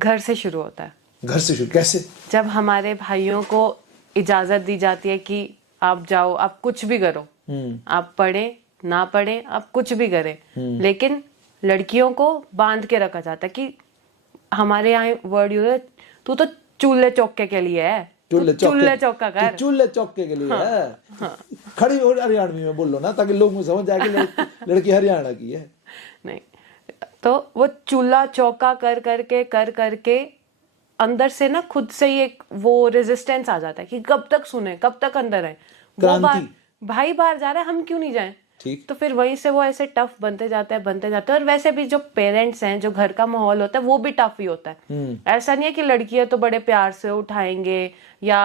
घर से शुरू होता है। घर से शुरू कैसे? जब हमारे भाइयों को इजाजत दी जाती है कि आप जाओ, आप कुछ भी करो, आप पढ़े ना पढ़े, आप कुछ भी करें, लेकिन लड़कियों को बांध के रखा जाता है कि हमारे यहाँ वर्ड यूज है, तू तो चूल्हे चौके के लिए है, चूल्हे चौका कर, चूल्हे चौके के लिए हाँ, है। हाँ। खड़ी और हरियाणवी में बोल लो ना, ताकि लोग मुझे समझ जाए कि लड़की हरियाणा की है। नहीं, तो वो चूल्हा चौका कर करके अंदर से ना खुद से ही एक वो रेजिस्टेंस आ जाता है कि कब तक सुने, कब तक अंदर है। वो भाई बाहर जा रहा है, हम क्यों नहीं जाएं? ठीक। तो फिर वहीं से वो ऐसे टफ बनते जाते हैं। और वैसे भी जो पेरेंट्स हैं, जो घर का माहौल होता है, वो भी टफ ही होता है। ऐसा नहीं है कि लड़की है तो बड़े प्यार से उठाएंगे या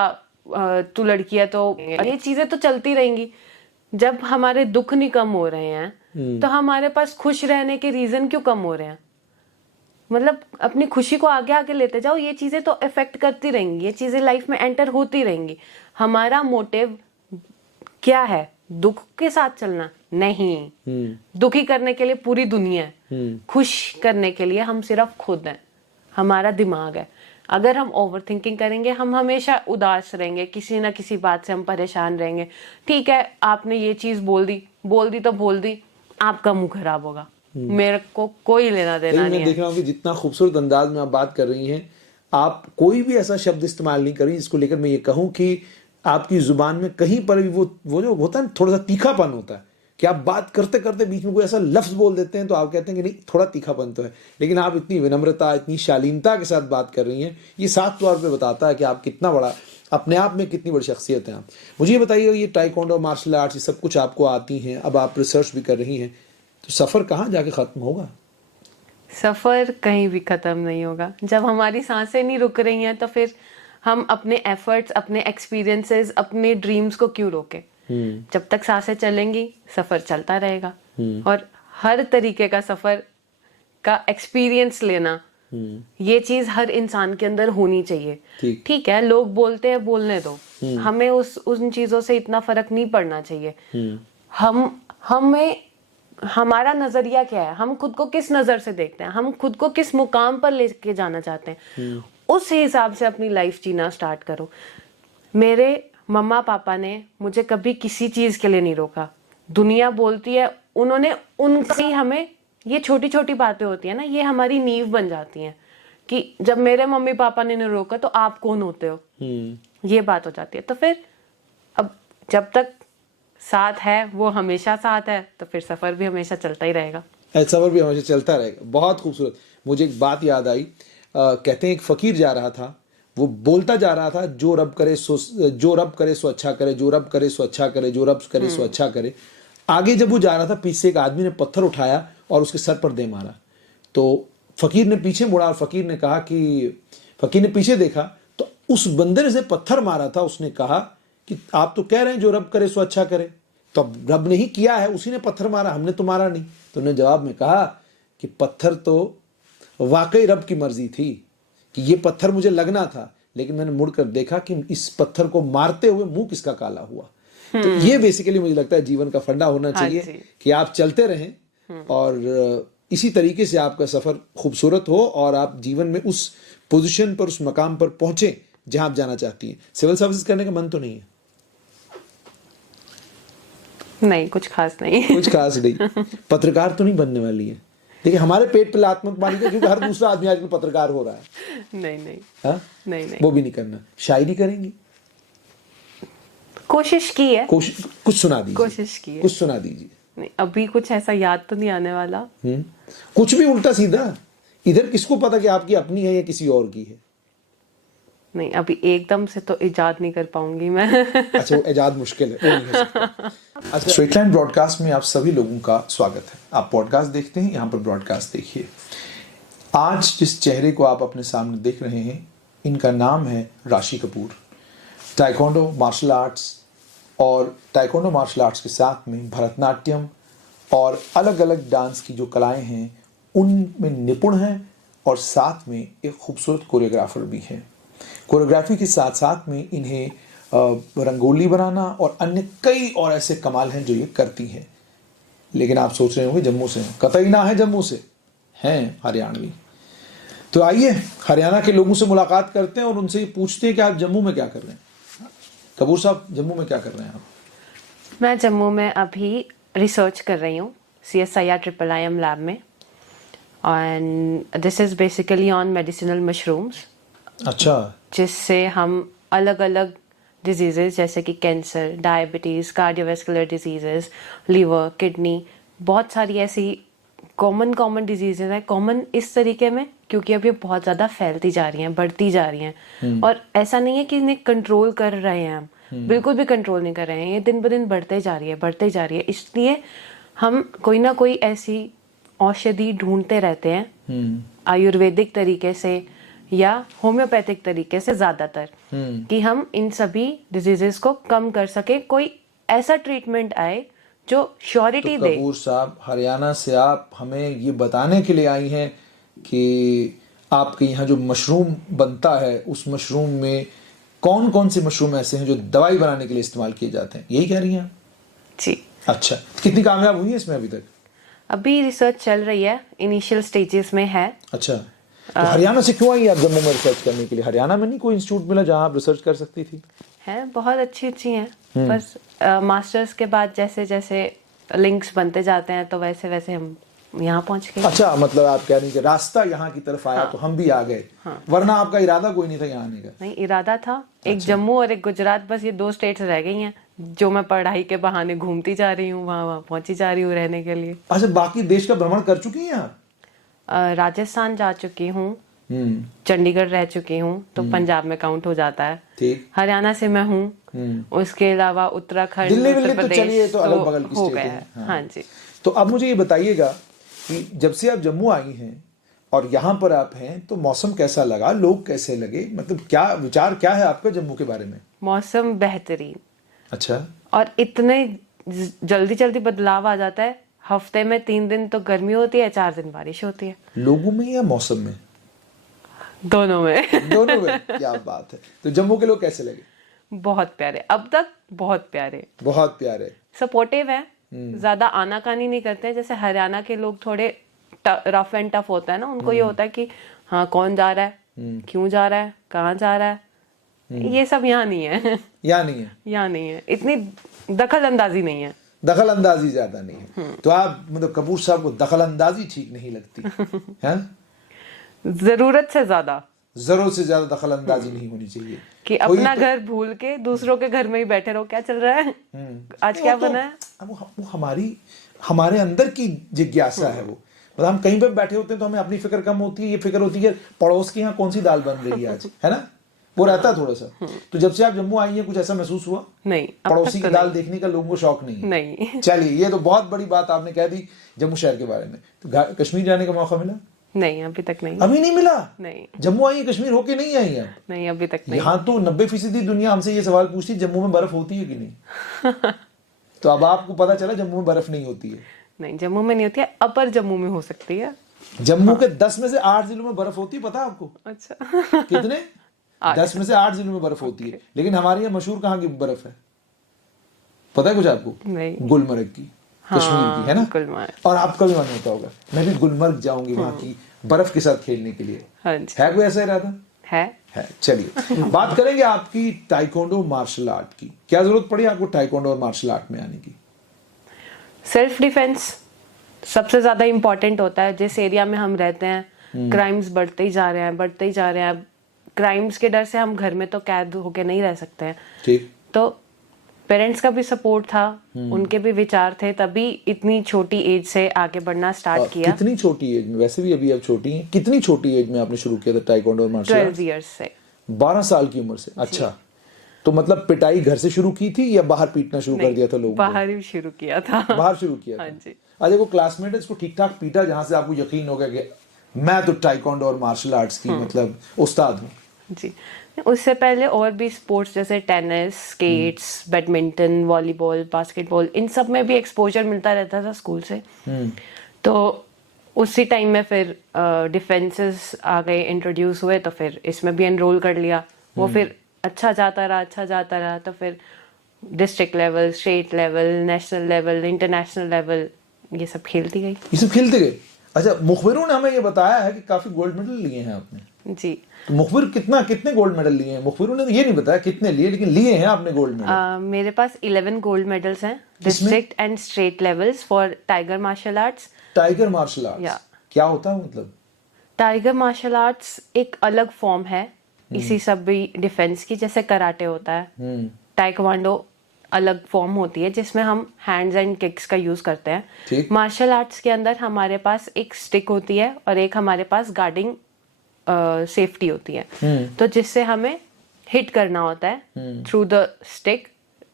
तू लड़की है तो ये चीजें तो चलती रहेंगी। जब हमारे दुख नहीं कम हो रहे हैं तो हमारे पास खुश रहने के रीजन क्यों कम हो रहे हैं? मतलब अपनी खुशी को आगे आगे लेते जाओ, ये चीजें तो इफेक्ट करती रहेंगी, ये चीजें लाइफ में एंटर होती रहेंगी। हमारा मोटिव क्या है? दुख के साथ चलना नहीं, दुखी करने के लिए पूरी दुनिया है, खुश करने के लिए हम सिर्फ खुद हैं, हमारा दिमाग है। अगर हम ओवर थिंकिंग करेंगे, हम हमेशा उदास रहेंगे, किसी ना किसी बात से हम परेशान रहेंगे। ठीक है, आपने ये चीज बोल दी तो बोल दी, आपका मुंह खराब होगा, मेरे को कोई लेना देना नहीं है। मैं देख रहा हूँ कि जितना खूबसूरत अंदाज में आप बात कर रही हैं, आप कोई भी ऐसा शब्द इस्तेमाल नहीं कर रही जिसको लेकर मैं ये कहूँ कि आपकी जुबान में कहीं पर भी वो जो होता है थोड़ा सा तीखापन होता है, कि आप बात करते करते बीच में कोई ऐसा लफ्ज बोल देते हैं तो आप कहते हैं कि नहीं, थोड़ा तीखापन तो है, लेकिन आप इतनी विनम्रता, इतनी शालीनता के साथ बात कर रही हैं। ये साफ तौर पे बताता है कि आप कितना बड़ा, अपने आप में कितनी बड़ी शख्सियत हैं आप। मुझे ये बताइए, ये टाइकोंडो, मार्शल आर्ट्स, ये सब कुछ आपको आती हैं, अब आप रिसर्च भी कर रही हैं, तो सफ़र कहाँ जाके ख़त्म होगा? सफ़र कहीं भी ख़त्म नहीं होगा। जब हमारी सांसें नहीं रुक रही हैं तो फिर हम अपने एफर्ट्स, अपने एक्सपीरियंसेस, अपने ड्रीम्स को क्यों रोके? जब तक सांसें चलेंगी, सफर चलता रहेगा। और हर तरीके का सफर का एक्सपीरियंस लेना, ये चीज हर इंसान के अंदर होनी चाहिए। ठीक है, लोग बोलते हैं, बोलने दो, हमें उन चीजों से इतना फर्क नहीं पड़ना चाहिए। हमें हमारा नजरिया क्या है, हम खुद को किस नजर से देखते हैं, हम खुद को किस मुकाम पर लेके जाना चाहते हैं, उस हिसाब से अपनी लाइफ जीना स्टार्ट करो। मेरे मम्मा पापा ने मुझे कभी किसी चीज के लिए नहीं रोका। दुनिया बोलती है, उन्होंने उनका ही हमें, ये छोटी छोटी बातें होती है ना, ये हमारी नींव बन जाती हैं कि जब मेरे मम्मी पापा ने नहीं रोका तो आप कौन होते हो, ये बात हो जाती है। तो फिर अब जब तक साथ है वो हमेशा साथ है, तो फिर सफर भी हमेशा चलता ही रहेगा। सफर भी हमेशा चलता रहेगा। बहुत खूबसूरत। मुझे एक बात याद आई, कहते हैं एक फकीर जा रहा था, वो बोलता जा रहा था, जो रब करे सो अच्छा करे, जो रब करे सो अच्छा करे, जो रब करे सो अच्छा करे। आगे जब वो जा रहा था, पीछे से एक आदमी ने पत्थर उठाया और उसके सर पर दे मारा। तो फकीर ने पीछे मुड़ा और फकीर ने पीछे देखा तो उस बंदे ने से पत्थर मारा था, उसने कहा कि आप तो कह रहे हैं जो रब करे सो अच्छा करे, तो अब रब ने ही किया है, उसी ने पत्थर मारा, हमने तो मारा नहीं। तो उन्होंने जवाब में कहा कि पत्थर तो वाकई रब की मर्जी थी कि ये पत्थर मुझे लगना था, लेकिन मैंने मुड़कर देखा कि इस पत्थर को मारते हुए मुंह किसका काला हुआ। तो ये बेसिकली मुझे लगता है जीवन का फंडा होना चाहिए कि आप चलते रहें और इसी तरीके से आपका सफर खूबसूरत हो और आप जीवन में उस पोजीशन पर, उस मकाम पर पहुंचे जहां आप जाना चाहती हैं। सिविल सर्विस करने का मन तो नहीं है? नहीं, कुछ खास नहीं। पत्रकार तो नहीं बनने वाली है? देखिए, हमारे पेट पे लात मत मारिए, क्योंकि हर दूसरा आदमी आजकल पत्रकार हो रहा है। नहीं। हाँ? नहीं, वो भी नहीं करना। शायरी करेंगी? कोशिश की है। कुछ सुना दीजिए। कोशिश की है। कुछ सुना दीजिए। नहीं, अभी कुछ ऐसा याद तो नहीं आने वाला। कुछ भी उल्टा सीधा। इधर किसको पता कि आपकी अपनी है या किसी और की है? नहीं, अभी एकदम से तो इजाद नहीं कर पाऊंगी मैं। अच्छा, वो इजाद मुश्किल है, वो नहीं हो सकता। अच्छा, स्ट्रेट लाइन ब्रॉडकास्ट में आप सभी लोगों का स्वागत है। आप पॉडकास्ट देखते हैं, यहाँ पर ब्रॉडकास्ट देखिए। आज जिस चेहरे को आप अपने सामने देख रहे हैं, इनका नाम है राशि कपूर। टाइकोंडो मार्शल आर्ट्स और टाइकोंडो मार्शल आर्ट्स के साथ में भरतनाट्यम और अलग अलग डांस की जो कलाएं हैं उनमें निपुण हैं और साथ में एक खूबसूरत कोरियोग्राफर भी हैं। कोरियोग्राफी के साथ साथ में इन्हें रंगोली बनाना और अन्य कई और ऐसे कमाल हैं जो ये करती हैं। लेकिन आप सोच रहे होंगे जम्मू से हैं। कतई ना है जम्मू से, हैं हरियाणवी। तो आइए हरियाणा के लोगों से मुलाकात करते हैं और उनसे ये पूछते हैं कि आप जम्मू में क्या कर रहे हैं। कपूर साहब, जम्मू में क्या कर रहे हैं आप? मैं जम्मू में अभी रिसर्च कर रही हूँ CSIR IIIM लैब में, and this is basically on medicinal mushrooms, अच्छा, जिससे हम अलग अलग डिजीज़ेस जैसे कि cancer, diabetes, cardiovascular diseases, liver, kidney, बहुत सारी ऐसी कॉमन डिजीज़ेस हैं। कॉमन इस तरीके में क्योंकि अब ये बहुत ज़्यादा फैलती जा रही हैं, बढ़ती जा रही हैं, और ऐसा नहीं है कि इन्हें कंट्रोल कर रहे हैं हम, बिल्कुल भी कंट्रोल नहीं कर रहे हैं। ये दिन ब दिन बढ़ते जा रही है। इसलिए हम कोई ना कोई ऐसी औषधि ढूंढते रहते हैं, आयुर्वेदिक तरीके से या होम्योपैथिक तरीके से ज़्यादातर, कि हम इन सभी डिजीजेस को कम कर सके, कोई ऐसा ट्रीटमेंट आए जो श्योरिटी दे। कपूर साहब, हरियाणा से आप हमें ये बताने के लिए आई हैं कि आपके यहाँ जो मशरूम बनता है उस मशरूम में कौन कौन से मशरूम ऐसे हैं जो दवाई बनाने के लिए इस्तेमाल किए जाते हैं, यही कह रही हैं आप? जी। अच्छा, कितनी कामयाब हुई है इसमें अभी तक? अभी रिसर्च चल रही है, इनिशियल स्टेजेस में है। अच्छा, तो हरियाणा से क्यों आई आप जम्मू में रिसर्च करने के लिए? हरियाणा में नहीं कोई इंस्टीट्यूट मिला जहां आप रिसर्च कर सकती थी? है, बहुत अच्छी हैं, बस मास्टर्स के बाद जैसे जैसे लिंक्स बनते जाते हैं तो वैसे वैसे हम यहाँ पहुँच गए। अच्छा, मतलब आप कह रही हैं कि रास्ता यहाँ की तरफ आया तो हम भी आ गए, वरना आपका इरादा कोई नहीं था यहाँ आने का? नहीं, इरादा था एक जम्मू और एक गुजरात, बस ये 2 स्टेट्स रह गई हैं जो मैं पढ़ाई के बहाने घूमती जा रही हूँ, वहाँ पहुँची जा रही हूँ रहने के लिए। अच्छा, बाकी देश का भ्रमण कर चुकी हैं आप? राजस्थान जा चुकी हूँ, चंडीगढ़ रह चुकी हूँ, तो पंजाब में काउंट हो जाता है। ठीक। हरियाणा से मैं हूँ, उसके अलावा उत्तराखंड, दिल्ली उत्तर तो प्रदेश चलिए तो अलग बगल की हो स्टेट गया है। है। हाँ जी। तो अब मुझे ये बताइएगा कि जब से आप जम्मू आई हैं और यहाँ पर आप हैं तो मौसम कैसा लगा, लोग कैसे लगे, मतलब क्या विचार क्या है आपका जम्मू के बारे में? मौसम बेहतरीन। अच्छा। और इतने जल्दी जल्दी बदलाव आ जाता है, हफ्ते में 3 दिन तो गर्मी होती है, 4 दिन बारिश होती है। लोगों में या मौसम में? दोनों में। दोनों में। क्या बात है। तो जम्मू के लोग कैसे लगे? बहुत प्यारे, अब तक बहुत प्यारे, बहुत प्यारे, सपोर्टिव है, ज्यादा आनाकानी नहीं करते हैं। जैसे हरियाणा के लोग थोड़े रफ एंड टफ होता है ना, उनको ये होता है कि हाँ कौन जा रहा है, क्यों जा रहा है, कहाँ जा रहा है, ये सब यहाँ नहीं है। यहाँ नहीं है, यहाँ नहीं है, इतनी दखल अंदाजी नहीं है, दखल अंदाजी ज्यादा नहीं है। तो आप मतलब कपूर साहब को दखल अंदाजी ठीक नहीं लगती है? जरूरत से ज्यादा, जरूरत से ज्यादा दखल अंदाजी नहीं होनी चाहिए कि अपना घर भूल के दूसरों के घर में ही बैठे रहो, क्या चल रहा है, आज क्या बना है। वो हमारे अंदर की जिज्ञासा है। वो मतलब हम कहीं पे बैठे होते हैं तो हमें अपनी फिक्र कम होती है, ये फिक्र होती है पड़ोस के यहाँ कौन सी दाल बन रही है आज, है ना, वो रहता है थोड़ा सा। तो जब से आप जम्मू आई हैं कुछ ऐसा महसूस हुआ? नहीं, पड़ोसी की दाल देखने का लोगों को शौक नहीं है? नहीं। चलिए, ये तो बहुत बड़ी बात आपने कह दी जम्मू शहर के बारे में। तो कश्मीर जाने का मौका मिला? नहीं, अभी तक नहीं। अभी नहीं मिला? नहीं। जम्मू आई कश्मीर होके नहीं आई आप? नहीं, अभी तक नहीं। यहाँ तो 90% दुनिया हमसे ये सवाल पूछती जम्मू में बर्फ होती है कि नहीं। तो अब आपको पता चला जम्मू में बर्फ नहीं होती है। नहीं, जम्मू में नहीं होती है, अपर जम्मू में हो सकती है। जम्मू के 10 में से 8 जिलों में बर्फ होती है, पता है आपको? अच्छा। कितने? 10 में से 8 जिलों में बर्फ होती है। लेकिन हमारे यहाँ मशहूर कहाँ की बर्फ है, पता है कुछ आपको? नहीं। गुलमर्ग की, कश्मीर की, है ना? गुलमर्ग। और आपका भी मन होता होगा मैं भी गुलमर्ग जाऊंगी वहां की बर्फ के साथ खेलने के लिए। हाँ जी। है कोई ऐसा इरादा? है। चलिए बात करेंगे आपकी टाइकोंडो मार्शल आर्ट की। क्या जरूरत पड़ी आपको टाइकोंडो और मार्शल आर्ट में आने की? सेल्फ डिफेंस सबसे ज्यादा इम्पोर्टेंट होता है। जिस एरिया में हम रहते हैं क्राइम्स बढ़ते ही जा रहे हैं। क्राइम्स के डर से हम घर में तो कैद होके नहीं रह सकते हैं। ठीक। तो पेरेंट्स का भी सपोर्ट था, उनके भी विचार थे, तभी इतनी छोटी एज से आगे बढ़ना स्टार्ट किया। कितनी छोटी एज में? वैसे भी अभी आप छोटी हैं। कितनी छोटी एज में आपने शुरू किया था टाइकोंडो और मार्शल आर्ट? 12 इयर्स से। 12 साल की उम्र से? अच्छा, तो मतलब पिटाई घर से शुरू की थी या बाहर पीटना शुरू कर दिया था लोगों को? बाहर ही शुरू किया था। बाहर शुरू किया था। हाँ जी। अरे वो क्लासमेट है इसको ठीक ठाक पीटा जहां से आपको यकीन हो गया कि मैं तो टाइकोंडो और मार्शल आर्ट्स की मतलब उस्ताद हूँ? जी, उससे पहले और भी स्पोर्ट्स जैसे tennis, skates, badminton, volleyball, basketball, इन सब में भी एक्सपोजर मिलता रहता था स्कूल से। तो उसी टाइम में फिर डिफेंसेस आ गए, इंट्रोड्यूस हुए, तो फिर इसमें भी एनरोल कर लिया। वो फिर अच्छा जाता रहा तो फिर district level, state level, national level, international level, ये सब खेलती गई। ये सब खेलते गए? अच्छा, मुखबिरों ने हमें ये बताया है कि काफी गोल्ड मेडल लिए हैं आपने। जी। तो मुखबिर कितने गोल्ड मेडल लिए हैं? मुखबिरों ने ये नहीं बताया कितने लिए, लेकिन लिए हैं आपने गोल्ड मेडल। मेरे पास 11 गोल्ड मेडल्स हैं, किसमें? District and state levels for tiger martial arts. Tiger martial arts या क्या होता है मतलब? टाइगर मार्शल आर्ट्स एक अलग फॉर्म है इसी सब भी डिफेंस की, जैसे कराटे होता है, टाइक्वांडो अलग फॉर्म होती है जिसमें हम हैंड्स एंड किक्स का यूज करते हैं। ठीक। मार्शल आर्ट्स के अंदर हमारे पास एक स्टिक होती है और एक हमारे पास गार्डिंग सेफ्टी होती है, तो जिससे हमें हिट करना होता है through the stick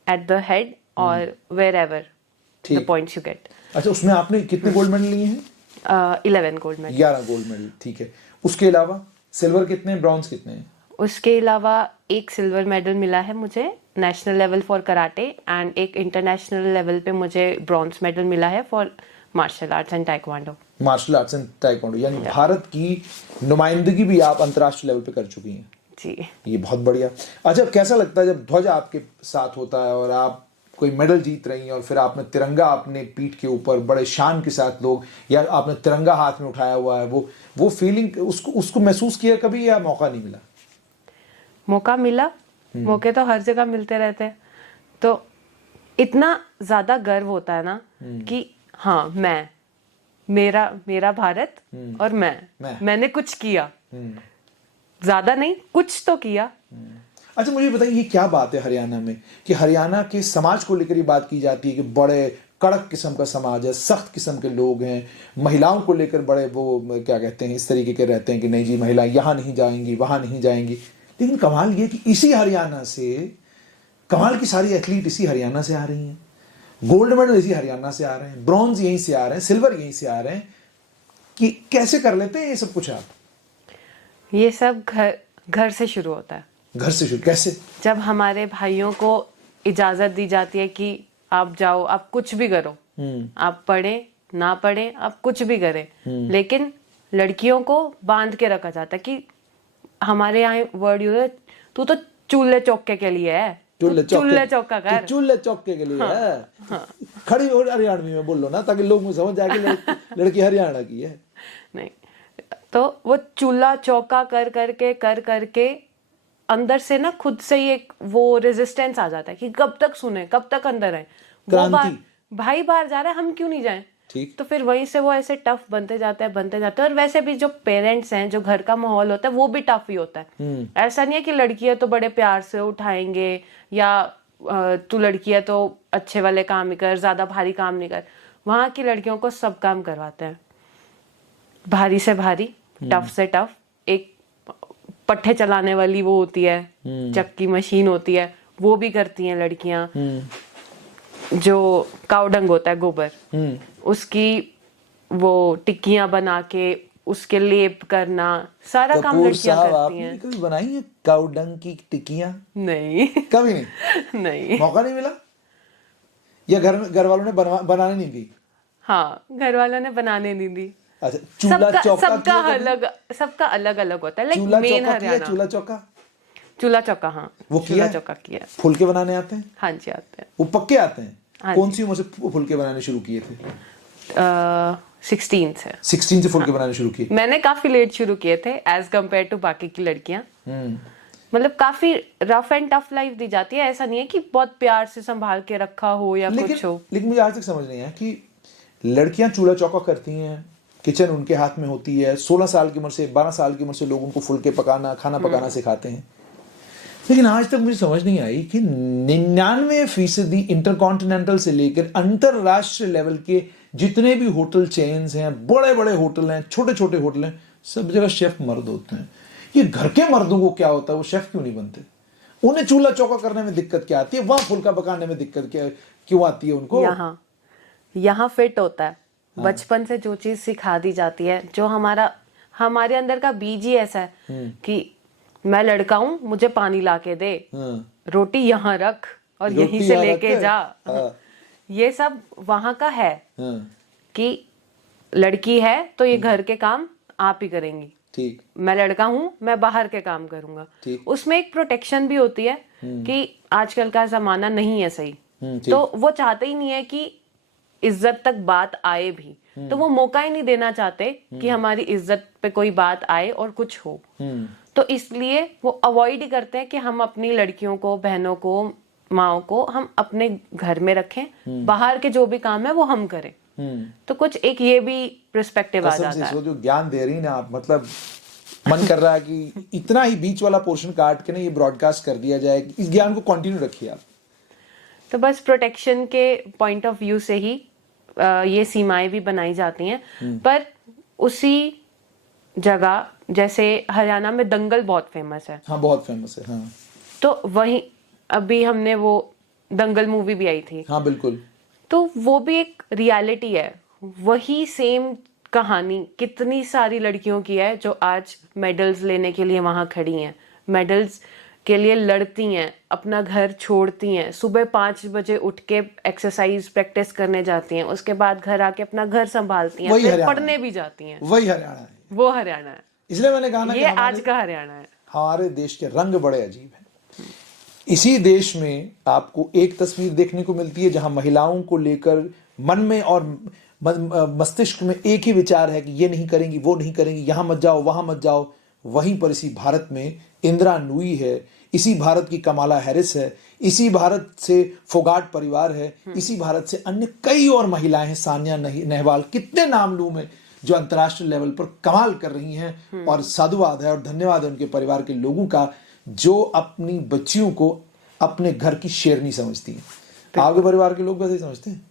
at the head और वेयर एवर द ठीक। Points you get. अच्छा, उसमें आपने कितने गोल्ड मेडल लिए हैं? 11 गोल्ड मेडल। 11 गोल्ड मेडल, ठीक है। उसके अलावा सिल्वर कितने, ब्रॉन्ज कितने हैं? उसके अलावा एक सिल्वर मेडल मिला है मुझे national level for karate, and एक इंटरनेशनल लेवल पे मुझे ब्रॉन्ज मेडल मिला है for martial arts and taekwondo. Martial arts and taekwondo, यानी भारत की नुमाइंदगी भी आप अंतर्राष्ट्रीय लेवल पे कर चुकी हैं। जी। ये बहुत बढ़िया। अच्छा, कैसा लगता है जब ध्वज आपके साथ होता है और आप कोई मेडल जीत रही हैं और फिर आपने तिरंगा अपने पीठ के ऊपर बड़े शान के साथ लोग, या आपने तिरंगा हाथ में उठाया हुआ है, वो फीलिंग उसको महसूस किया कभी, या मौका नहीं मिला? मौका मिला, मौके तो हर जगह मिलते रहते हैं, तो इतना ज्यादा गर्व होता है ना कि हाँ मेरा भारत और मैंने कुछ किया, ज्यादा नहीं कुछ तो किया। अच्छा, मुझे बताइए ये क्या बात है हरियाणा में कि हरियाणा के समाज को लेकर ये बात की जाती है कि बड़े कड़क किस्म का समाज है, सख्त किस्म के लोग हैं, महिलाओं को लेकर बड़े वो क्या कहते हैं, इस तरीके के रहते हैं कि नहीं जी महिलाएं यहाँ नहीं जाएंगी, वहां नहीं जाएंगी। लेकिन कमाल ये कि इसी हरियाणा से कमाल की सारी एथलीट इसी हरियाणा से आ रही हैं, गोल्ड मेडल इसी हरियाणा से आ रहे हैं, ब्रॉन्ज यहीं से आ रहे हैं, सिल्वर यहीं से आ रहे हैं, कि कैसे कर लेते हैं ये सब कुछ आप? ये सब घर से शुरू होता है। घर से शुरू कैसे? जब हमारे भाइयों को इजाजत दी जाती है कि आप जाओ, आप कुछ भी करो, आप पढ़े ना पढ़े, आप कुछ भी करें, लेकिन लड़कियों को बांध के रखा जाता है कि हमारे यहाँ वर्ड यूज है, तू तो चूल्हे चौके के लिए है, चूल्हे चौका कर, चूल्हे चौके के लिए है। हाँ। खड़ी और हरियाणवी में बोल लो ना, ताकि लोग मुझे समझ जाए कि लड़की हरियाणा की है। नहीं, तो वो चूल्हा चौका कर करके अंदर से ना खुद से ही एक वो रेजिस्टेंस आ जाता है कि कब तक सुने, कब तक अंदर है, वो भाई बाहर जा रहा है, हम क्यों नहीं जाएं? ठीक। तो फिर वहीं से वो ऐसे टफ बनते जाते हैं। और वैसे भी जो पेरेंट्स हैं, जो घर का माहौल होता है, वो भी टफ ही होता है। ऐसा नहीं है कि लड़की है तो बड़े प्यार से उठाएंगे, या तू लड़की है तो अच्छे वाले काम ही कर, ज्यादा भारी काम नहीं कर। वहां की लड़कियों को सब काम करवाते हैं, भारी से भारी, टफ से टफ। एक पट्टे चलाने वाली वो होती है, चक्की मशीन होती है, वो भी करती हैं लड़कियां। जो काउडंग होता है, गोबर, उसकी वो टिक्कियां बना के उसके लेप करना, सारा काम लड़कियां करती हैं। कभी बनाई है काउडंग की टिक्कियां? नहीं। कभी नहीं? नहीं, मौका नहीं मिला, या घर वालों ने बनाने नहीं दी? हाँ, घर वालों ने बनाने नहीं दी। अच्छा, चूल्हा चौका सबका अलग अलग होता है। चूल्हा मेन चौका हरियाणा, चूल्हा चौका, हाँ, वो चूल्हा चौका किया। फुलके बनाने आते हैं? हाँ जी, आते हैं। वो पक्के आते हैं? हाँ, कौन सी उम्र से फुलके बनाने शुरू किए थे? 16 से। 16 से फुलके बनाने शुरू किए? मैंने काफी लेट शुरू किए थे एज कम्पेयर टू बाकी की लड़कियां। मतलब काफी रफ एंड टफ लाइफ दी जाती है, ऐसा नहीं है कि बहुत प्यार से संभाल के रखा हो या कुछ हो। लेकिन मुझे आज तक समझ नहीं आया कि लड़कियां चूल्हा चौका करती हैं, किचन उनके हाथ में होती है, 16 साल की उम्र से 12 साल की उम्र से लोगों को फुलके पकाना, खाना पकाना सिखाते हैं, लेकिन आज तक मुझे समझ नहीं आई कि 99% इंटरकॉन्टिनेंटल से लेकर अंतरराष्ट्रीय लेवल के जितने भी होटल चेन्स हैं, बड़े बड़े होटल हैं, छोटे छोटे होटल हैं, सब जगह शेफ मर्द होते हैं। ये घर के मर्दों को क्या होता है, वो शेफ क्यों नहीं बनते? उन्हें चूल्हा चौका करने में दिक्कत क्या आती है, वहां फुलका पकाने में दिक्कत क्यों आती है उनको? यहाँ फिट होता है। बचपन से जो चीज सिखा दी जाती है, जो हमारे अंदर का बीज ही ऐसा है कि मैं लड़का हूं, मुझे पानी ला के दे, रोटी यहाँ रख और यहीं से लेके जा। ये सब वहां का है कि लड़की है तो ये घर के काम आप ही करेंगी। ठीक। मैं लड़का हूं, मैं बाहर के काम करूंगा। उसमें एक प्रोटेक्शन भी होती है कि आजकल का जमाना नहीं है सही, तो वो चाहते ही नहीं है कि इज्जत तक बात आए भी। तो वो मौका ही नहीं देना चाहते कि हमारी इज्जत पे कोई बात आए और कुछ हो। तो इसलिए वो अवॉइड ही करते हैं कि हम अपनी लड़कियों को, बहनों को, माओ को हम अपने घर में रखें, बाहर के जो भी काम है वो हम करें। तो कुछ एक ये भी पर्सपेक्टिव आ जाता है। जो ज्ञान दे रही ना आप, मतलब मन कर रहा है कि इतना ही बीच वाला पोर्शन काट के ना ये ब्रॉडकास्ट कर दिया जाए। इस ज्ञान को कंटिन्यू रखिए आप। तो बस प्रोटेक्शन के पॉइंट ऑफ व्यू से ही ये सीमाएं भी बनाई जाती हैं। पर उसी जगह जैसे हरियाणा में दंगल बहुत फेमस है। हाँ, बहुत फेमस है। हाँ, तो वही अभी हमने वो दंगल मूवी भी आई थी। हाँ बिल्कुल। तो वो भी एक रियलिटी है। वही सेम कहानी कितनी सारी लड़कियों की है जो आज मेडल्स लेने के लिए वहां खड़ी हैं, मेडल्स के लिए लड़ती हैं, अपना घर छोड़ती हैं, सुबह 5 बजे उठ के एक्सरसाइज प्रैक्टिस करने जाती हैं, उसके बाद घर आके अपना घर संभालती हैं, फिर पढ़ने भी जाती हैं। वही हरियाणा है, वो हरियाणा है। इसलिए मैंने कहा ना ये आज का हरियाणा है। हमारे देश के रंग बड़े अजीब हैं। इसी देश में आपको एक तस्वीर देखने को मिलती है जहां महिलाओं को लेकर मन में और मस्तिष्क में एक ही विचार है कि ये नहीं करेंगी, वो नहीं करेंगी, यहां मत जाओ, वहां मत जाओ। वहीं पर इसी भारत में इंदिरा नूई है, इसी भारत की कमाला हैरिस है, इसी भारत से फोगाट परिवार है, इसी भारत से अन्य कई और महिलाएं हैं, सानिया नेहवाल, कितने नाम लूं मैं, जो अंतर्राष्ट्रीय लेवल पर कमाल कर रही हैं। और साधुवाद है और धन्यवाद है उनके परिवार के लोगों का, जो अपनी बच्चियों को अपने घर की शेरनी समझती हैं। आपके परिवार के लोग वैसे ही समझते हैं?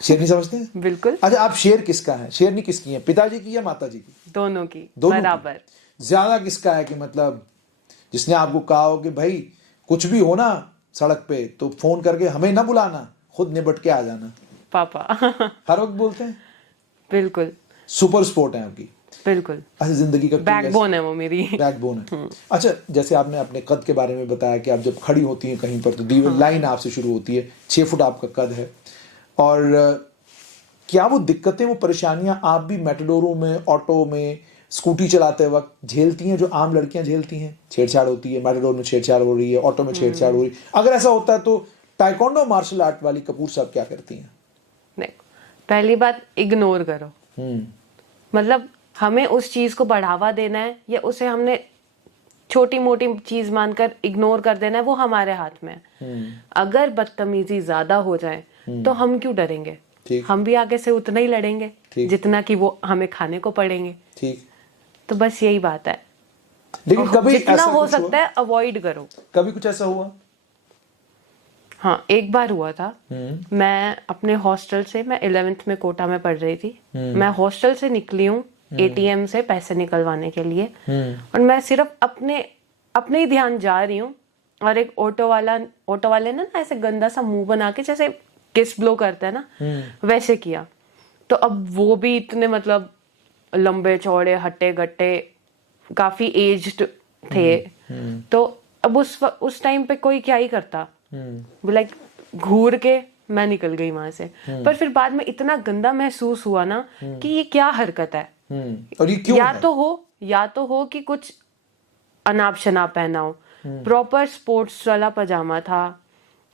शेरनी समझते हैं? बिल्कुल। अच्छा, आप शेर किसका है? शेरनी किसकी है, पिताजी की या माताजी की? दोनों की बराबर। ज्यादा किसका है कि मतलब जिसने आपको कहा हो कि भाई कुछ भी हो ना सड़क पे तो फोन करके हमें ना बुलाना, खुद निपट के आ जाना? पापा। हर वक्त बोलते हैं? बिल्कुल। सुपर स्पोर्ट है आपकी? बिल्कुल। अच्छा, जिंदगी का बैकबोन है वो मेरी। बैकबोन है। अच्छा, जैसे आपने अपने कद के बारे में बताया कि आप जब खड़ी होती हैं कहीं पर तो लाइन आपसे शुरू होती है, 6 फुट आपका कद है। और क्या वो दिक्कतें, वो परेशानियां आप भी मेटाडोरों में, ऑटो में, स्कूटी चलाते वक्त झेलती हैं जो आम लड़कियां झेलती हैं? छेड़छाड़ होती है, मेटाडोर में छेड़छाड़ हो रही है, ऑटो में छेड़छाड़ हो रही है। अगर ऐसा होता है तो टाइकोंडो मार्शल आर्ट वाली कपूर साहब क्या करती हैं? नहीं, पहली बात इग्नोर करो। मतलब हमें उस चीज को बढ़ावा देना है या उसे हमने छोटी मोटी चीज मानकर इग्नोर कर देना है, वो हमारे हाथ में है। अगर बदतमीजी ज्यादा हो जाए तो हम क्यों डरेंगे? हम भी आगे से उतना ही लड़ेंगे जितना कि वो हमें खाने को पड़ेंगे। ठीक। तो बस यही बात है। लेकिन कभी जितना हो सकता है अवॉइड करो। कभी कुछ ऐसा हुआ? हाँ, एक बार हुआ था। मैं अपने हॉस्टल से, मैं 11th में कोटा में पढ़ रही थी, मैं हॉस्टल से निकली हूँ ATM से पैसे निकलवाने के लिए, और मैं सिर्फ अपने ही ध्यान जा रही हूँ, और एक ऑटो वाले ने ना ऐसे गंदा सा मुंह बना के जैसे किस ब्लो करता है ना, वैसे किया। तो अब वो भी इतने मतलब लंबे चौड़े, हट्टे गट्टे, काफी एज्ड थे। तो अब उस टाइम पे कोई क्या ही करता, लाइक घूर के मैं निकल गई वहां से। पर फिर बाद में इतना गंदा महसूस हुआ ना कि ये क्या हरकत है। और ये क्यों या तो हो कि कुछ अनाप शनाप पहना हो। प्रॉपर स्पोर्ट्स वाला पजामा था,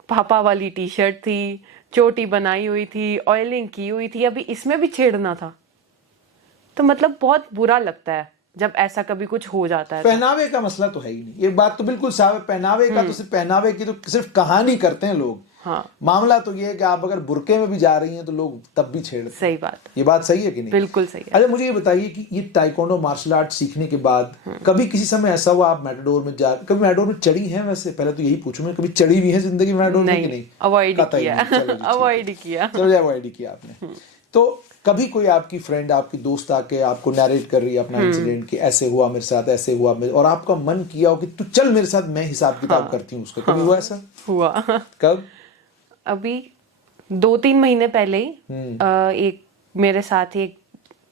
पापा वाली टी-शर्ट थी, चोटी बनाई हुई थी, ऑयलिंग की हुई थी, अभी इसमें भी छेड़ना था। तो मतलब बहुत बुरा लगता है जब ऐसा कभी कुछ हो जाता है। पहनावे का मसला तो है ही नहीं, ये बात तो बिल्कुल साफ है। पहनावे का तो सिर्फ पहनावे की तो सिर्फ कहानी करते हैं लोग। हाँ। मामला तो ये है कि आप अगर बुरके में भी जा रही हैं तो लोग तब भी छेड़ते हैं। सही बात। ये बात सही है कि नहीं? बिल्कुल सही है। अच्छा, मुझे ये बताइए कि ये टाइकोंडो मार्शल आर्ट सीखने के बाद कभी किसी समय ऐसा हुआ आप मेटाडोर में कभी मेटाडोर में चढ़ी हैं? वैसे पहले तो यही पूछूं मैं, कभी चढ़ी हुई है जिंदगी में मेटाडोर में कि नहीं? अवॉइड किया। अवॉइड किया। चलो, अवॉइड किया आपने। तो कभी कोई आपकी फ्रेंड, आपकी दोस्त आके आपको नैरेट कर रही है अपना इंसिडेंट कि ऐसे हुआ मेरे साथ, ऐसे हुआ मेरे, और आपका मन किया हो कि तू चल मेरे साथ, मैं हिसाब किताब करती हूँ उसका, कभी हुआ ऐसा? हुआ। कब? अभी 2-3 महीने पहले ही एक मेरे साथ ही एक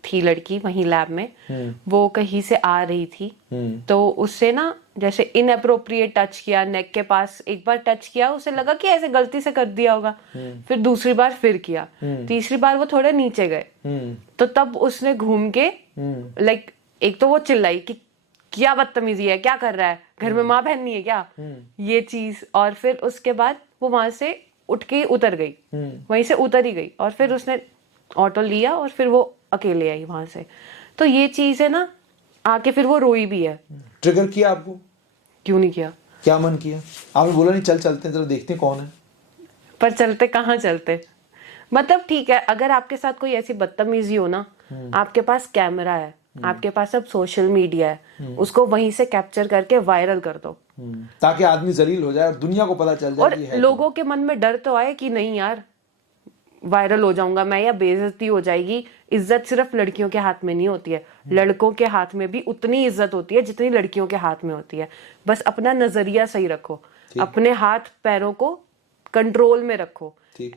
थी लड़की वहीं लैब में, वो कहीं से आ रही थी, तो उससे ना जैसे इनअप्रोप्रिएट टच किया, नेक के पास एक बार टच किया, उसे लगा कि ऐसे गलती से कर दिया होगा, फिर दूसरी बार फिर किया, तीसरी बार वो थोड़े नीचे गए, तो तब उसने घूम के लाइक एक तो वो चिल्लाई कि क्या बदतमीजी है, क्या कर रहा है, घर में माँ बहन नहीं है क्या, ये चीज। और फिर उसके बाद वो वहां से उठ के उतर गई, वहीं से उतर ही गई, और फिर उसने ऑटो लिया और फिर वो अकेले आई वहां से। तो ये चीज है ना, आके फिर वो रोई भी है। ट्रिगर किया आपको? क्यों नहीं किया? क्या मन किया? आपने बोला नहीं चल चलते हैं, जरा देखते हैं कौन है। पर चलते कहाँ चलते, मतलब ठीक है, अगर आपके साथ कोई ऐसी बदतमीजी हो ना, आपके पास कैमरा है, आपके पास अब सोशल मीडिया है, उसको वहीं से कैप्चर करके वायरल कर दो, ताकि आदमी जलील हो जाए और दुनिया को पता चल जाए और कि है लोगों के मन में डर तो आए कि नहीं यार वायरल हो जाऊंगा मैं या बेइज्जती हो जाएगी। इज्जत सिर्फ लड़कियों के हाथ में नहीं होती है, लड़कों के हाथ में भी उतनी इज्जत होती है जितनी लड़कियों के हाथ में होती है। बस अपना नजरिया सही रखो, अपने हाथ पैरों को कंट्रोल में रखो, ठीक।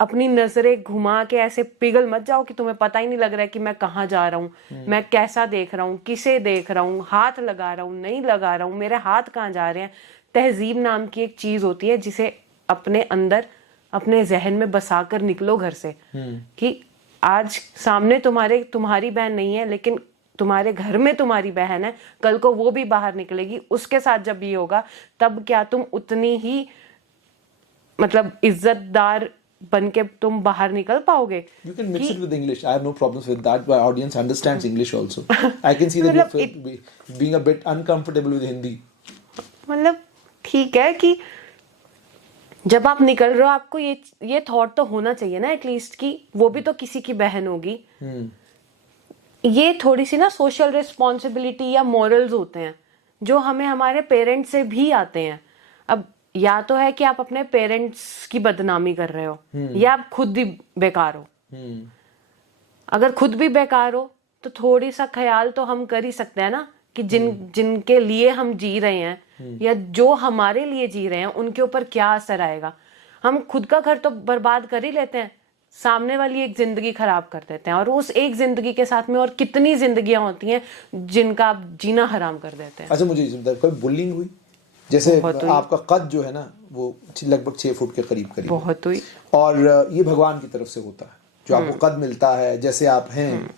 अपनी नजरें घुमा के ऐसे पिघल मत जाओ कि तुम्हें पता ही नहीं लग रहा है कि मैं कहाँ जा रहा हूँ, मैं कैसा देख रहा हूँ, किसे देख रहा हूँ, हाथ लगा रहा हूँ नहीं लगा रहा हूँ, मेरे हाथ कहाँ जा रहे हैं। तहजीब नाम की एक चीज होती है जिसे अपने अंदर अपने जहन में बसा कर निकलो घर से, कि आज सामने तुम्हारी बहन नहीं है लेकिन तुम्हारे घर में तुम्हारी बहन है, कल को वो भी बाहर निकलेगी, उसके साथ जब ये होगा तब क्या तुम उतनी ही मतलब इज्जतदार बन के तुम बाहर निकल पाओगे? You can mix it with English. I have no problems with that. My audience understands English also. I can see that you're being a bit uncomfortable with Hindi. मतलब ठीक है कि जब आप निकल रहे हो आपको ये थॉट तो होना चाहिए ना एटलीस्ट कि वो भी तो किसी की बहन होगी। ये थोड़ी सी ना सोशल रिस्पॉन्सिबिलिटी या मॉरल्स होते हैं जो हमें हमारे पेरेंट्स से भी आते हैं। अब या तो है कि आप अपने पेरेंट्स की बदनामी कर रहे हो या आप खुद ही बेकार हो। अगर खुद भी बेकार हो तो थोड़ी सा ख्याल तो हम कर ही सकते हैं ना कि जिनके लिए हम जी रहे हैं या जो हमारे लिए जी रहे हैं उनके ऊपर क्या असर आएगा। हम खुद का घर तो बर्बाद कर ही लेते हैं, सामने वाली एक जिंदगी खराब कर देते हैं, और उस एक जिंदगी के साथ में और कितनी जिंदगियां होती हैं जिनका आप जीना हराम कर देते हैं। अच्छा मुझे ये बताइए, कोई बुलिंग हुई? जैसे आपका कद जो है ना वो लगभग 6 फुट के करीब करीब बहुत हुई, और ये भगवान की तरफ से होता है जो आपको कद मिलता है जैसे आप हैं,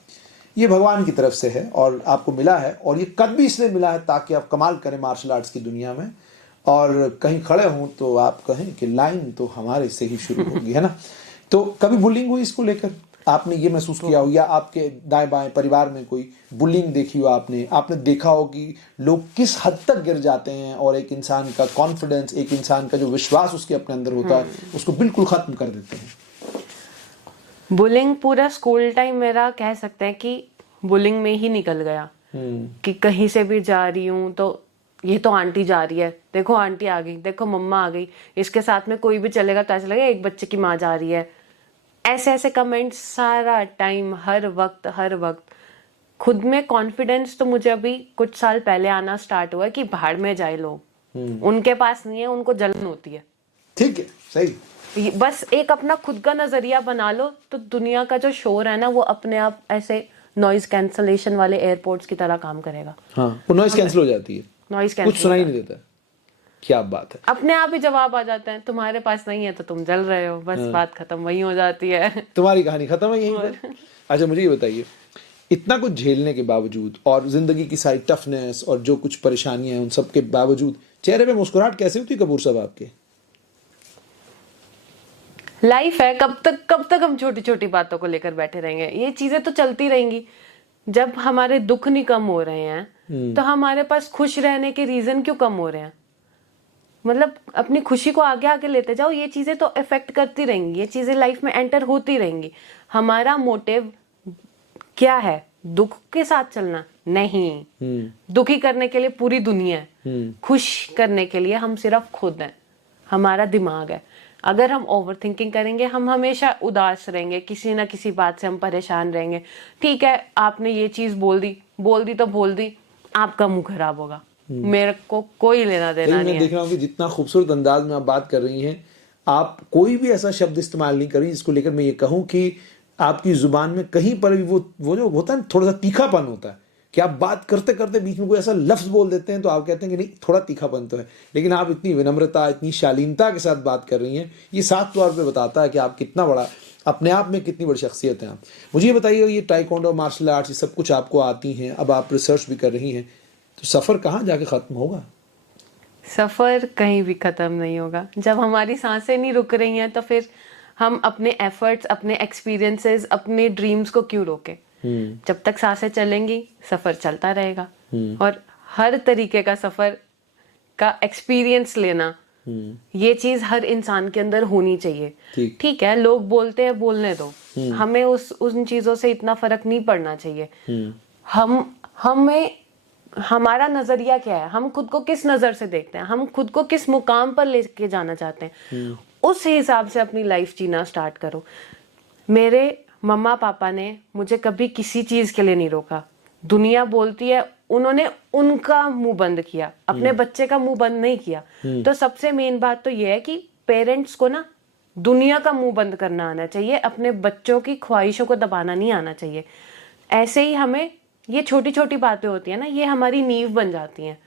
ये भगवान की तरफ से है और आपको मिला है। और ये कद भी इसलिए मिला है ताकि आप कमाल करें मार्शल आर्ट्स की दुनिया में, और कहीं खड़े हों तो आप कहें कि लाइन तो हमारे से ही शुरू होगी, है ना। तो कभी बुलिंग हुई इसको लेकर? आपने ये महसूस किया हो या आपके दाएं बाएं परिवार में कोई बुलिंग देखी हो आपने देखा हो कि लोग किस हद तक गिर जाते हैं और एक इंसान का कॉन्फिडेंस, एक इंसान का जो विश्वास उसके अपने अंदर होता है उसको बिल्कुल खत्म कर देते हैं? बुलिंग पूरा स्कूल टाइम मेरा कह सकते हैं कि बुलिंग में ही निकल गया। कि कहीं से भी जा रही हूँ तो ये तो आंटी जा रही है, देखो आंटी आ गई, देखो मम्मा आ गई, इसके साथ में कोई भी चलेगा तो ऐसा लगेगा एक बच्चे की माँ जा रही है। ऐसे ऐसे कमेंट्स सारा टाइम, हर वक्त। खुद में कॉन्फिडेंस तो मुझे अभी कुछ साल पहले आना स्टार्ट हुआ कि भाड़ में जाए लोग, उनके पास नहीं है, उनको जलन होती है। ठीक है, सही। बस एक अपना खुद का नजरिया बना लो तो दुनिया का जो शोर है ना वो अपने आप ऐसे नॉइज कैंसलेशन वाले एयरपोर्ट्स की तरह काम करेगा। हाँ, वो नॉइज कैंसिल हो जाती है, नॉइज कुछ सुनाई नहीं देता। क्या बात है, अपने आप ही जवाब आ जाता है, तुम्हारे पास नहीं है तो तुम जल रहे हो, बस बात खत्म वही हो जाती है। तुम्हारी कहानी खत्म है यहीं पर। अच्छा मुझे ये बताइए, इतना कुछ झेलने के बावजूद और जिंदगी की सारी टफनेस और जो कुछ परेशानियां हैं उन सब के बावजूद चेहरे पे मुस्कुराहट कैसे होती कपूर साहब आपके? लाइफ है, कब तक हम छोटी छोटी बातों को लेकर बैठे रहेंगे? ये चीजें तो चलती रहेंगी। जब हमारे दुख नहीं कम हो रहे हैं तो हमारे पास खुश रहने के रीजन क्यों कम हो रहे हैं? मतलब अपनी खुशी को आगे आगे लेते जाओ, ये चीजें तो इफेक्ट करती रहेंगी, ये चीजें लाइफ में एंटर होती रहेंगी। हमारा मोटिव क्या है? दुख के साथ चलना नहीं, दुखी करने के लिए पूरी दुनिया है, खुश करने के लिए हम सिर्फ खुद हैं, हमारा दिमाग है। अगर हम ओवर थिंकिंग करेंगे हम हमेशा उदास रहेंगे, किसी ना किसी बात से हम परेशान रहेंगे। ठीक है, आपने ये चीज बोल दी तो बोल दी, आपका मुंह खराब होगा, मेरे को कोई लेना देना नहीं है। मैं देख रहा हूँ कि जितना खूबसूरत अंदाज में आप बात कर रही हैं, आप कोई भी ऐसा शब्द इस्तेमाल नहीं कर रही जिसको लेकर मैं ये कहूँ कि आपकी जुबान में कहीं पर भी वो जो होता है ना थोड़ा सा तीखापन होता है कि आप बात करते करते बीच में कोई ऐसा लफ्ज बोल देते हैं तो आप कहते हैं कि नहीं थोड़ा तीखापन तो है, लेकिन आप इतनी विनम्रता, इतनी शालीनता के साथ बात कर रही हैं, ये साफ तौर पे बताता है कि आप कितना बड़ा अपने आप में कितनी बड़ी शख्सियत हैं आप। मुझे ये बताइए, ये टाइकोंडो, मार्शल आर्ट्स, ये सब कुछ आपको आती हैं, अब आप रिसर्च भी कर रही हैं, तो सफ़र कहाँ जाके ख़त्म होगा? सफर कहीं भी खत्म नहीं होगा। जब हमारी सांसें नहीं रुक रही हैं तो फिर हम अपने एफर्ट्स, अपने एक्सपीरियंसेस, अपने ड्रीम्स को क्यों रोके? जब तक सांसें चलेंगी सफर चलता रहेगा। और हर तरीके का सफर का एक्सपीरियंस लेना, ये चीज हर इंसान के अंदर होनी चाहिए। ठीक है, लोग बोलते हैं, बोलने दो, हमें उन चीजों से इतना फर्क नहीं पड़ना चाहिए। हमें हमारा नजरिया क्या है, हम खुद को किस नजर से देखते हैं, हम खुद को किस मुकाम पर लेके जाना चाहते हैं, उस हिसाब से अपनी लाइफ जीना स्टार्ट करो। मेरे मम्मा पापा ने मुझे कभी किसी चीज के लिए नहीं रोका। दुनिया बोलती है, उन्होंने उनका मुंह बंद किया, अपने बच्चे का मुंह बंद नहीं किया। तो सबसे मेन बात तो ये है कि पेरेंट्स को ना दुनिया का मुंह बंद करना आना चाहिए, अपने बच्चों की ख्वाहिशों को दबाना नहीं आना चाहिए। ऐसे ही हमें ये छोटी छोटी बातें होती है ना, ये हमारी नींव बन जाती हैं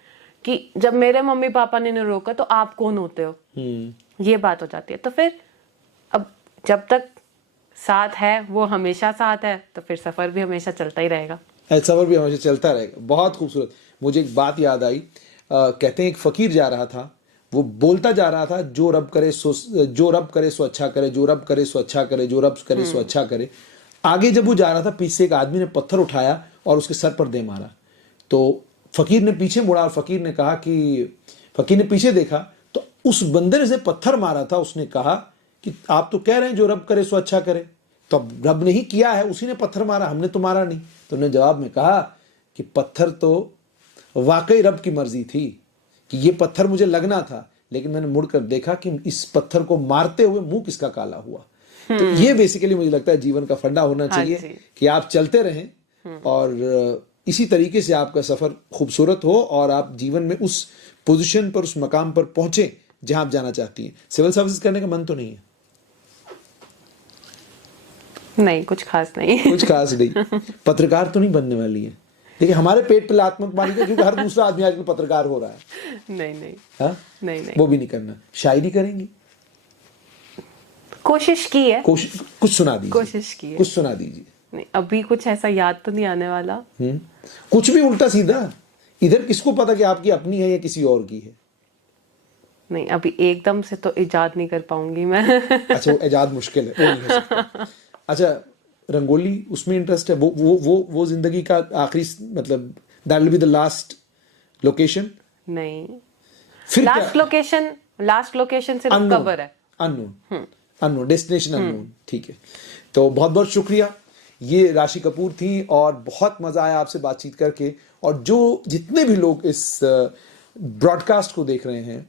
कि जब मेरे मम्मी पापा ने नहीं रोका तो आप कौन होते हो, ये बात हो जाती है। तो फिर अब जब तक साथ है वो हमेशा साथ है, तो फिर सफर भी हमेशा चलता ही रहेगा। सफर भी हमेशा चलता रहेगा। बहुत खूबसूरत। मुझे एक बात याद आई, कहते हैं एक फकीर जा रहा था, वो बोलता जा रहा था, जो रब करे सो अच्छा करे, जो रब करे सो अच्छा करे, जो रब करे सो अच्छा करे। आगे जब वो जा रहा था, पीछे एक आदमी ने पत्थर उठाया और उसके सर पर दे मारा। तो फकीर ने पीछे मुड़ा और फकीर ने पीछे देखा तो उस बंदे ने से पत्थर मारा था, उसने कहा कि आप तो कह रहे हैं जो रब करे सो अच्छा करे, तो अब रब ने ही किया है, उसी ने पत्थर मारा, हमने तो मारा नहीं। तो उन्होंने जवाब में कहा कि पत्थर तो वाकई रब की मर्जी थी कि ये पत्थर मुझे लगना था, लेकिन मैंने मुड़कर देखा कि इस पत्थर को मारते हुए मुंह किसका काला हुआ। तो ये बेसिकली मुझे लगता है जीवन का फंडा होना चाहिए कि आप चलते रहें और इसी तरीके से आपका सफर खूबसूरत हो और आप जीवन में उस पोजीशन पर, उस मकाम पर पहुंचे जहां आप जाना चाहती हैं। सिविल सर्विस करने का मन तो नहीं है? नहीं, कुछ खास नहीं। कुछ खास नहीं। पत्रकार तो नहीं बनने वाली है? देखिए हमारे पेट पे लात मत मारिए, क्योंकि हर दूसरा आदमी आजकल पत्रकार हो रहा है। नहीं। हाँ? नहीं। वो भी नहीं करना। शायरी करेंगी? कोशिश की है। कुछ सुना दीजिए। कोशिश की है। कुछ सुना दीजिए। नहीं, अभी कुछ ऐसा याद तो नहीं आने वाला। कुछ भी उल्टा सीधा। इधर किसको पता कि आपकी अपनी है या किसी और की है? नहीं, अभी एकदम से तो इजाद नहीं कर पाऊंगी मैं। अच्छा, वो इजाद मुश्किल है, वो नहीं हो सकता। अच्छा, रंगोली, उसमें इंटरेस्ट है? वो जिंदगी का आखिरी, मतलब that will be the last location? नहीं, फिर लास्ट लोकेशन सिर्फ कब्र है। Unknown destination, unknown. ठीक है, तो बहुत बहुत शुक्रिया। ये राशि कपूर थी और बहुत मजा आया आपसे बातचीत करके। और जितने भी लोग इस ब्रॉडकास्ट को देख रहे हैं,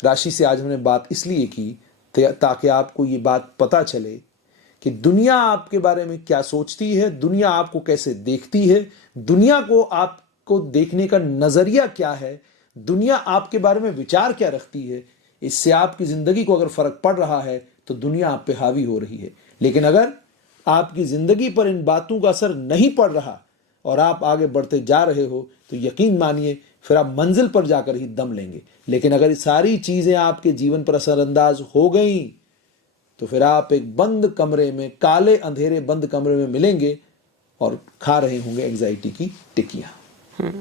राशि से आज हमने बात इसलिए की ताकि आपको ये बात पता चले कि दुनिया आपके बारे में क्या सोचती है, दुनिया आपको कैसे देखती है, दुनिया को आपको देखने का नजरिया क्या है, दुनिया आपके बारे में विचार क्या रखती है। इससे आपकी जिंदगी को अगर फर्क पड़ रहा है तो दुनिया आप पे हावी हो रही है। लेकिन अगर आपकी जिंदगी पर इन बातों का असर नहीं पड़ रहा और आप आगे बढ़ते जा रहे हो, तो यकीन मानिए फिर आप मंजिल पर जाकर ही दम लेंगे। लेकिन अगर ये सारी चीजें आपके जीवन पर असरअंदाज हो गई तो फिर आप एक बंद कमरे में, काले अंधेरे बंद कमरे में मिलेंगे और खा रहे होंगे एंजाइटी की टिक्कियां।